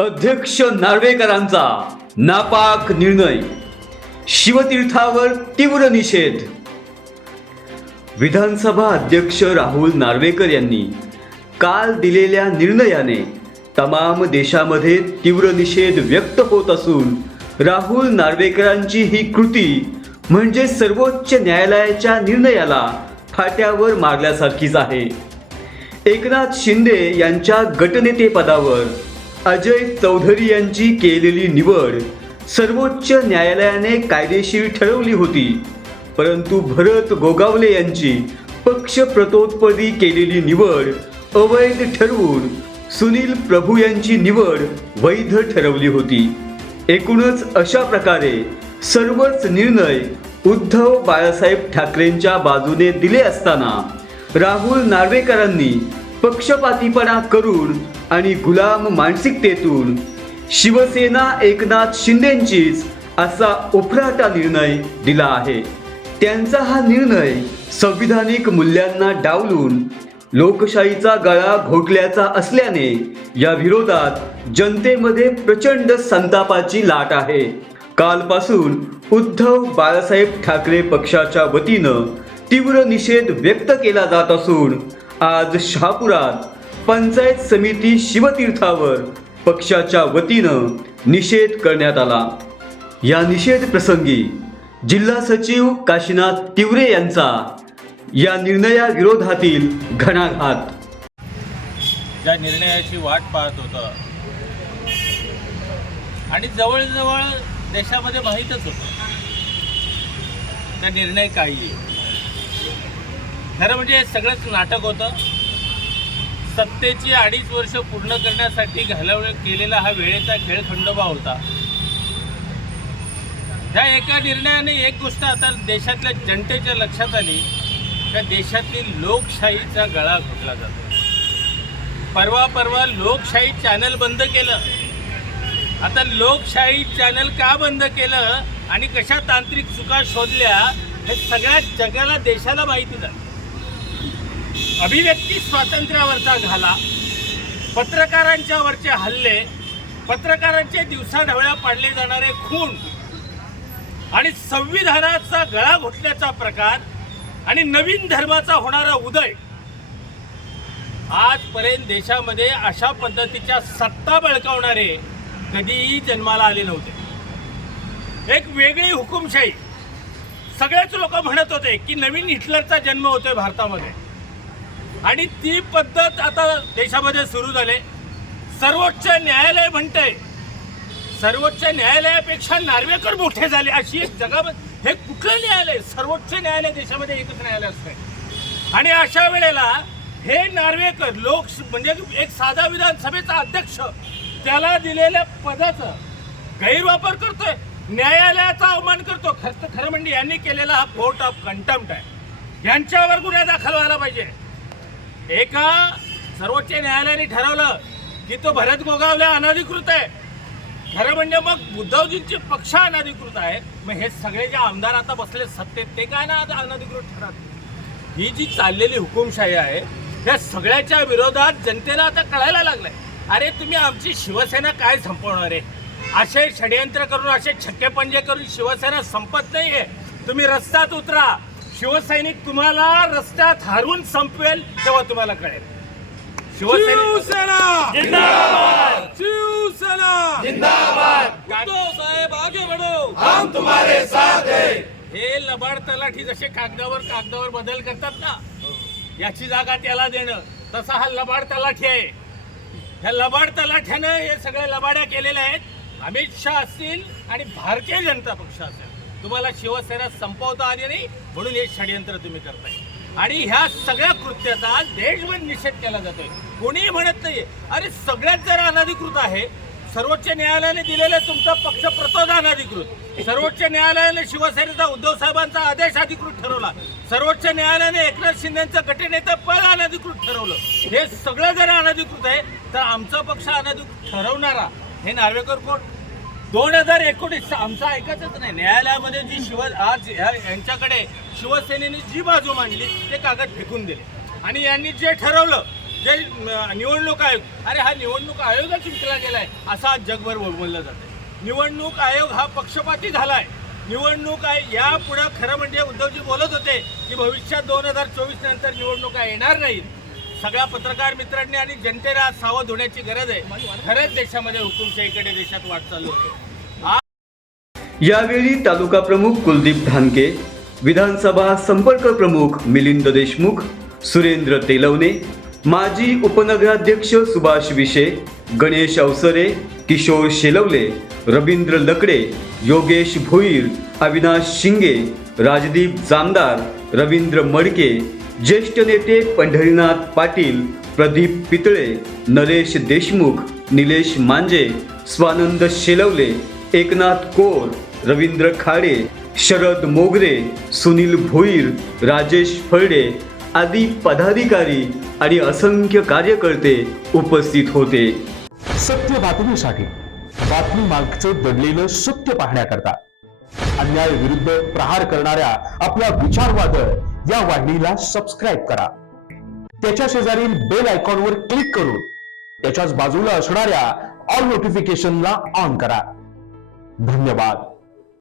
अध्यक्ष नार्वेकरांचा नापाक निर्णय. शिवतीर्थावर तीव्र निषेध. विधानसभा अध्यक्ष राहुल नार्वेकर यांनी काल दिलेल्या निर्णयाने तमाम देशामध्ये तीव्र निषेध व्यक्त होत असून राहुल नार्वेकरांची ही कृती म्हणजे सर्वोच्च न्यायालयाच्या निर्णयाला फाट्यावर मारल्यासारखीच आहे. एकनाथ शिंदे यांच्या गटनेतेपदावर अजय चौधरी यांची केलेली निवड सर्वोच्च न्यायालयाने कायदेशीर ठरवली होती. परंतु भरत गोगावले यांची पक्ष प्रतोत्पदी केलेली निवड अवैध ठरवून सुनील प्रभू यांची निवड वैध ठरवली होती. एकूणच अशा प्रकारे सर्वच निर्णय उद्धव बाळासाहेब ठाकरेंच्या बाजूने दिले असताना राहुल नार्वेकरांनी पक्षपातीपणा करून आणि गुलाम मानसिकतेतून शिवसेना एकनाथ शिंदेंचीच असा उफराटा निर्णय दिला आहे. त्यांचा हा निर्णय संविधानिक मूल्यांना डावलून लोकशाहीचा गळा घोटल्याचा असल्याने या विरोधात जनतेमध्ये प्रचंड संतापाची लाट आहे. कालपासून उद्धव बाळासाहेब ठाकरे पक्षाच्या वतीनं तीव्र निषेध व्यक्त केला जात असून आज शहापुरात पंचायत समिती शिवतीर्थावर पक्षाच्या वतीनं निषेध करण्यात आला. या निषेध प्रसंगी जिल्हा सचिव काशीनाथ तिवरे यांचा या निर्णयाविरोधातील घणाघात. ज्या निर्णयाची वाट पाहत होतं. आणि जवळजवळ देशामध्ये माहीतच होतं. त्या निर्णय काही आहे खरं म्हणजे हे सगळंच नाटक होतं. सत्तेची अडीच वर्ष पूर्ण करण्यासाठी घालव केलेला हा वेळेचा खेळ खंडोबा होता. ह्या एका निर्णयाने एक गोष्ट आता देशातल्या जनतेच्या लक्षात आली. का देशातली लोकशाहीचा गळा घोटला जातो. परवा परवा लोकशाही चॅनल बंद केलं. आता लोकशाही चॅनल का बंद केलं आणि कशा तांत्रिक चुका शोधल्या हे सगळ्या जगाला देशाला माहिती झालं. अभिव्यक्ती स्वातंत्र्यावरचा घाला. पत्रकारांच्यावरचे हल्ले पत्रकारांचे दिवसाढवळ्या पाडले जाणारे खून आणि संविधानाचा गळा घोटल्याचा प्रकार आणि नवीन धर्माचा होणारा उदय. आजपर्यंत देशामध्ये अशा पद्धतीच्या सत्ता बळकावणारे कधीही जन्माला आले नव्हते. एक वेगळी हुकुमशाही. सगळेच लोक म्हणत होते की नवीन हिटलरचा जन्म होतोय भारतामध्ये. आणि ती पद्धत आता देशामध्ये सुरू झाले. सर्वोच्च न्यायालय म्हणतंय सर्वोच्च न्यायालयापेक्षा नार्वेकर मोठे झाले अशी एक जगामध्ये हे कुठलं न्यायालय? सर्वोच्च न्यायालय देशामध्ये एकच न्यायालय असतंय. आणि अशा वेळेला हे नार्वेकर लोक म्हणजे एक साधा विधानसभेचा अध्यक्ष त्याला दिलेल्या पदाचा गैरवापर करतोय न्यायालयाचा अवमान करतो खरं खरं म्हणजे यांनी केलेला हा कोर्ट ऑफ कंटेम्प्ट आहे. यांच्यावर गुन्हा दाखल व्हायला पाहिजे. एका सर्वोच्च न्यायालयाने ठरवलं की तो भरत गोगावले अनधिकृत आहे. खरं म्हणजे मग उद्धवजींचे पक्ष अनधिकृत आहेत. मग हे सगळे जे आमदार आता बसले सत्तेत ते काय ना आता अनधिकृत ठरत? ही जी चाललेली हुकुमशाही आहे त्या सगळ्याच्या विरोधात जनतेला आता कळायला लागलंय. अरे तुम्ही आमची शिवसेना काय संपवणार आहे? असे षडयंत्र करून असे छक्के पंजे करून शिवसेना संपत नाहीये. तुम्ही रस्त्यात उतरा. शिवसैनिक तुम्हाला रस्त्यात हारून संपवेल तेव्हा तुम्हाला कळेल. शिवसेना! जिंदाबाद! शिवसेना! उद्धव साहेब आगे बढो! हम तुम्हारे साथ हैं। हे लबाड तलाठी जसे कागदावर कागदावर बदल करतात ना याची जागा त्याला देणं तसा हा लबाड तलाठी आहे. ह्या लबाड तलाठ्यानं हे सगळे लबाड्या केलेल्या आहेत. अमित शहा असतील आणि भारतीय जनता पक्ष असेल. तुम्हाला शिवसेना संपवता आली नाही म्हणून हे षडयंत्र तुम्ही करताय. आणि ह्या सगळ्या कृत्याचा देशभर निषेध केला जातोय. कोणीही म्हणत नाहीये. अरे सगळ्यात जर अनधिकृत आहे सर्वोच्च न्यायालयाने दिलेला तुमचा पक्ष प्रतोद अनधिकृत. सर्वोच्च न्यायालयाने शिवसेनेचा उद्धव साहेबांचा आदेश अधिकृत ठरवला. सर्वोच्च न्यायालयाने एकनाथ शिंदेचं गटनेतं पद अनधिकृत ठरवलं. हे सगळं जर अनधिकृत आहे तर आमचा पक्ष अनाधिकृत ठरवणारा हे नार्वेकर कोण? दोन हजार एकोणीस आमचं ऐकतच नाही. न्यायालयामध्ये जी शिव आज ह्या- यांच्याकडे शिवसेनेने जी बाजू मांडली ते कागद फेकून दिले. आणि यांनी जे ठरवलं जे निवडणूक आयोग अरे हा निवडणूक आयोगच जिंकला गेलाय असं आज जगभर बोललं जातं निवडणूक आयोग हा पक्षपाती झालाय. निवडणूक आयोग यापुढं खरं म्हणजे उद्धवजी बोलत होते की भविष्यात दोन हजार चोवीस नंतर निवडणुका येणार नाहीत सगळ्या पत्रकार मित्रांनी आणि जनतेला आज सावध होण्याची गरज आहे. खरंच देशामध्ये हुकुमशाहीकडे देशात वाटचाल होते आज यावेळी तालुका प्रमुख कुलदीप धानके विधानसभा संपर्क प्रमुख मिलिंद देशमुख सुरेंद्र तेलवणे माजी उपनगराध्यक्ष सुभाष विशे गणेश अवसरे किशोर शेलवले रवींद्र लकडे योगेश भोईर अविनाश शिंगे राजदीप जामदार रवींद्र मडके ज्येष्ठ नेते पंढरीनाथ पाटील प्रदीप पितळे नरेश देशमुख निलेश मांजे स्वानंद शेलवले एकनाथ कोर रवींद्र खाडे शरद मोगरे सुनील भोईर राजेश फळडे आदी पदाधिकारी आणि असंख्य कार्यकर्ते उपस्थित होते. सत्य बातमीसाठी बातमी मागचं दडलेलं सत्य पाहण्याकरता अन्याय विरुद्ध प्रहार करणाऱ्या आपल्या विचारवादळ या वाहिनीला सबस्क्राईब करा. त्याच्या शेजारील बेल आयकॉनवर क्लिक करून त्याच्याच बाजूला असणाऱ्या ऑल नोटिफिकेशनला ऑन करा. धन्यवाद.